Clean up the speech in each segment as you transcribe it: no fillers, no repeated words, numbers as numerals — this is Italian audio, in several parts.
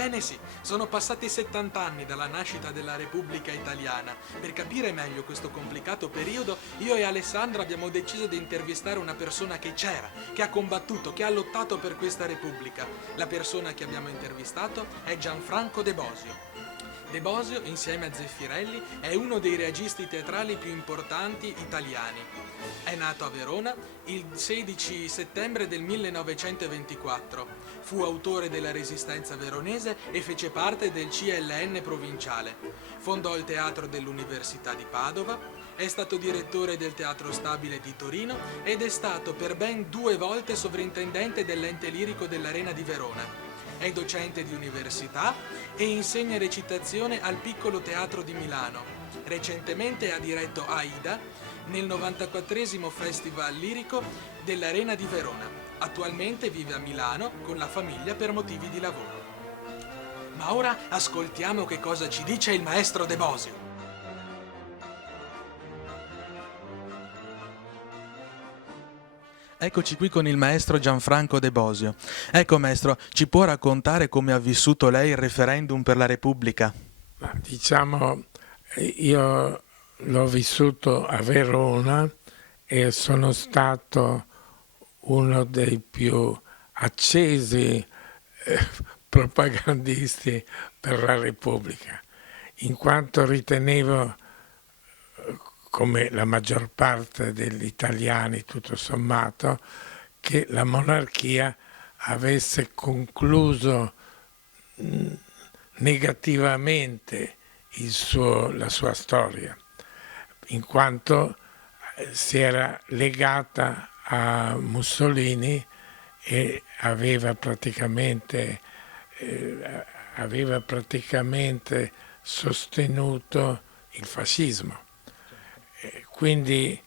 Ebbene sì, sono passati 70 anni dalla nascita della Repubblica Italiana. Per capire meglio questo complicato periodo, io e Alessandra abbiamo deciso di intervistare una persona che c'era, che ha combattuto, che ha lottato per questa Repubblica. La persona che abbiamo intervistato è Gianfranco De Bosio. De Bosio, insieme a Zeffirelli, è uno dei registi teatrali più importanti italiani. È nato a Verona il 16 settembre del 1924. Fu autore della Resistenza veronese e fece parte del CLN provinciale. Fondò il Teatro dell'Università di Padova, è stato direttore del Teatro Stabile di Torino ed è stato per ben 2 volte sovrintendente dell'ente lirico dell'Arena di Verona. È docente di università e insegna recitazione al Piccolo Teatro di Milano. Recentemente ha diretto Aida nel 94esimo Festival Lirico dell'Arena di Verona. Attualmente vive a Milano con la famiglia per motivi di lavoro. Ma ora ascoltiamo che cosa ci dice il maestro De Bosio. Eccoci qui con il maestro Gianfranco De Bosio. Ecco maestro, ci può raccontare come ha vissuto lei il referendum per la Repubblica? Ma diciamo, io l'ho vissuto a Verona e sono stato uno dei più accesi propagandisti per la Repubblica, in quanto ritenevo, come la maggior parte degli italiani tutto sommato, che la monarchia avesse concluso negativamente la sua storia, in quanto si era legata a Mussolini e aveva praticamente sostenuto il fascismo. Quindi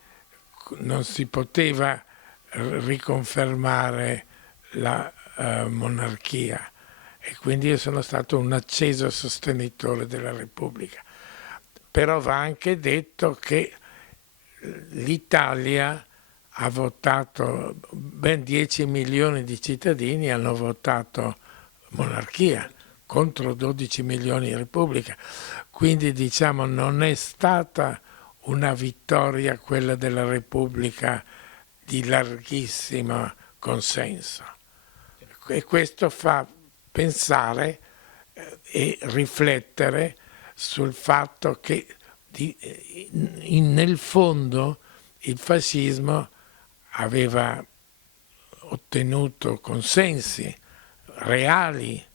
non si poteva riconfermare la monarchia e quindi io sono stato un acceso sostenitore della Repubblica. Però va anche detto che l'Italia ha votato, ben 10 milioni di cittadini hanno votato monarchia contro 12 milioni di Repubblica. Quindi diciamo non è stata una vittoria quella della Repubblica di larghissimo consenso. E questo fa pensare e riflettere sul fatto che nel fondo il fascismo aveva ottenuto consensi reali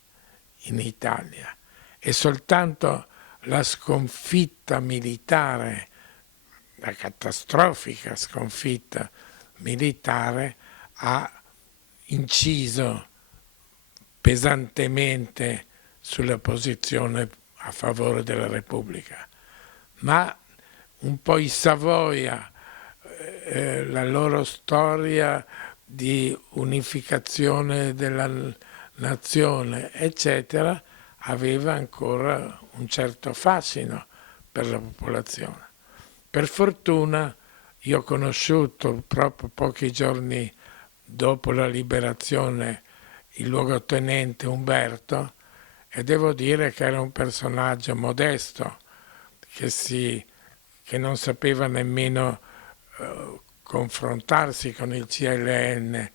in Italia e soltanto la sconfitta militare, la catastrofica sconfitta militare, ha inciso pesantemente sulla posizione a favore della Repubblica. Ma un po' i Savoia, la loro storia di unificazione della nazione, eccetera, aveva ancora un certo fascino per la popolazione. Per fortuna io ho conosciuto proprio pochi giorni dopo la liberazione il luogotenente Umberto e devo dire che era un personaggio modesto che non sapeva nemmeno confrontarsi con il CLN.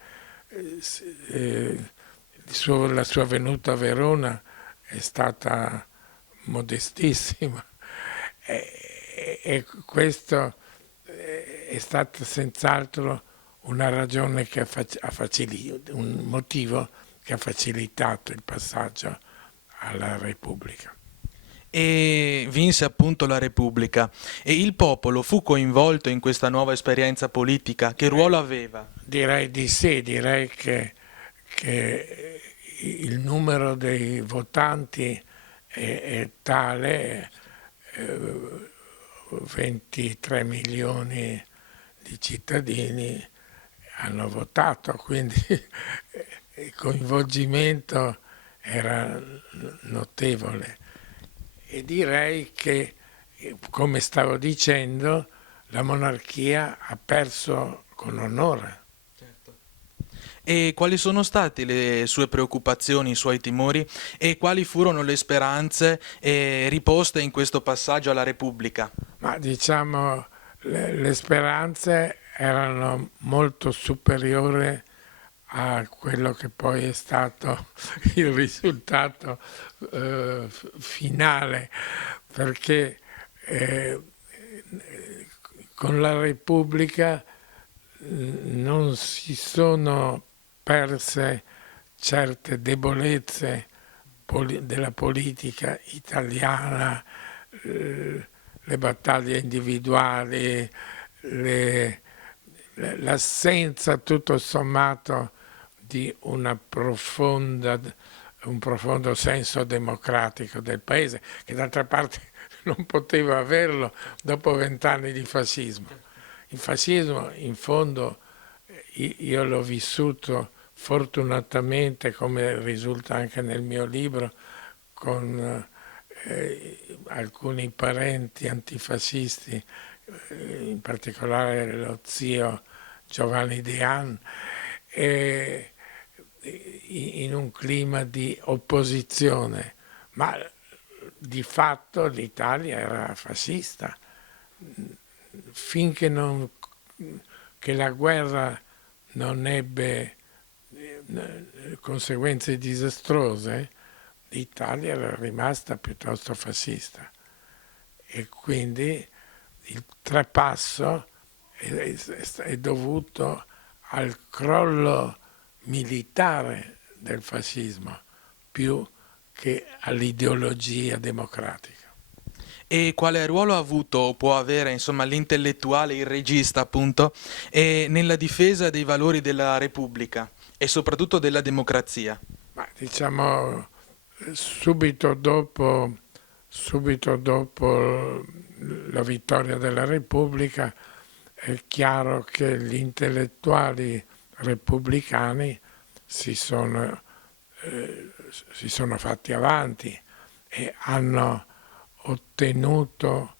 La sua venuta a Verona è stata modestissima e questo è stato senz'altro una ragione che un motivo che ha facilitato il passaggio alla Repubblica. E vinse appunto la Repubblica. E il popolo fu coinvolto in questa nuova esperienza politica? Che ruolo aveva? Direi di sì, direi che il numero dei votanti è tale, 23 milioni di cittadini hanno votato, quindi il coinvolgimento era notevole. E direi che, come stavo dicendo, la monarchia ha perso con onore. Certo. E quali sono state le sue preoccupazioni, i suoi timori e quali furono le speranze riposte in questo passaggio alla Repubblica? Ma diciamo le speranze erano molto superiori a quello che poi è stato il risultato finale, perché con la Repubblica non si sono perse certe debolezze della politica italiana, le battaglie individuali, l'assenza tutto sommato di un profondo senso democratico del paese, che d'altra parte non poteva averlo dopo 20 anni di fascismo. Il fascismo, in fondo, io l'ho vissuto fortunatamente, come risulta anche nel mio libro, con alcuni parenti antifascisti, in particolare lo zio Giovanni Dean, in un clima di opposizione, ma di fatto l'Italia era fascista. Finché che la guerra non ebbe conseguenze disastrose, l'Italia era rimasta piuttosto fascista e quindi il trapasso è dovuto al crollo militare del fascismo più che all'ideologia democratica. E quale ruolo ha avuto o può avere, insomma, l'intellettuale, il regista, appunto, nella difesa dei valori della Repubblica e soprattutto della democrazia? Ma diciamo subito dopo la vittoria della Repubblica è chiaro che gli intellettuali repubblicani si sono fatti avanti e hanno ottenuto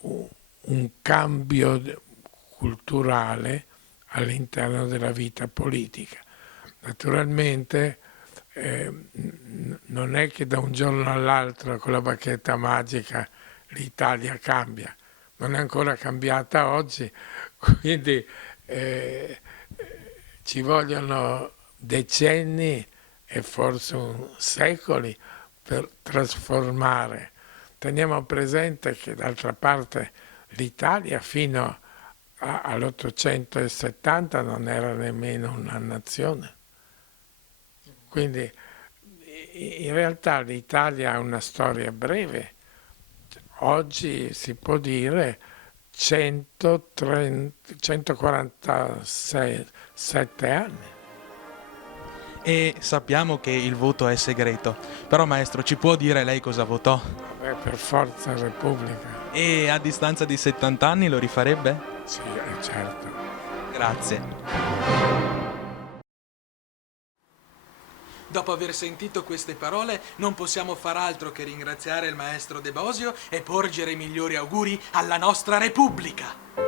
un cambio culturale all'interno della vita politica. Naturalmente non è che da un giorno all'altro con la bacchetta magica l'Italia cambia, non è ancora cambiata oggi, quindi ci vogliono decenni e forse secoli per trasformare. Teniamo presente che d'altra parte l'Italia fino all'870 non era nemmeno una nazione. Quindi in realtà l'Italia ha una storia breve. Oggi si può dire 147 anni. E sappiamo che il voto è segreto, però maestro, ci può dire lei cosa votò? Beh, per forza Repubblica. E a distanza di 70 anni lo rifarebbe? Sì, certo. Grazie. Dopo aver sentito queste parole, non possiamo far altro che ringraziare il maestro De Bosio e porgere i migliori auguri alla nostra Repubblica.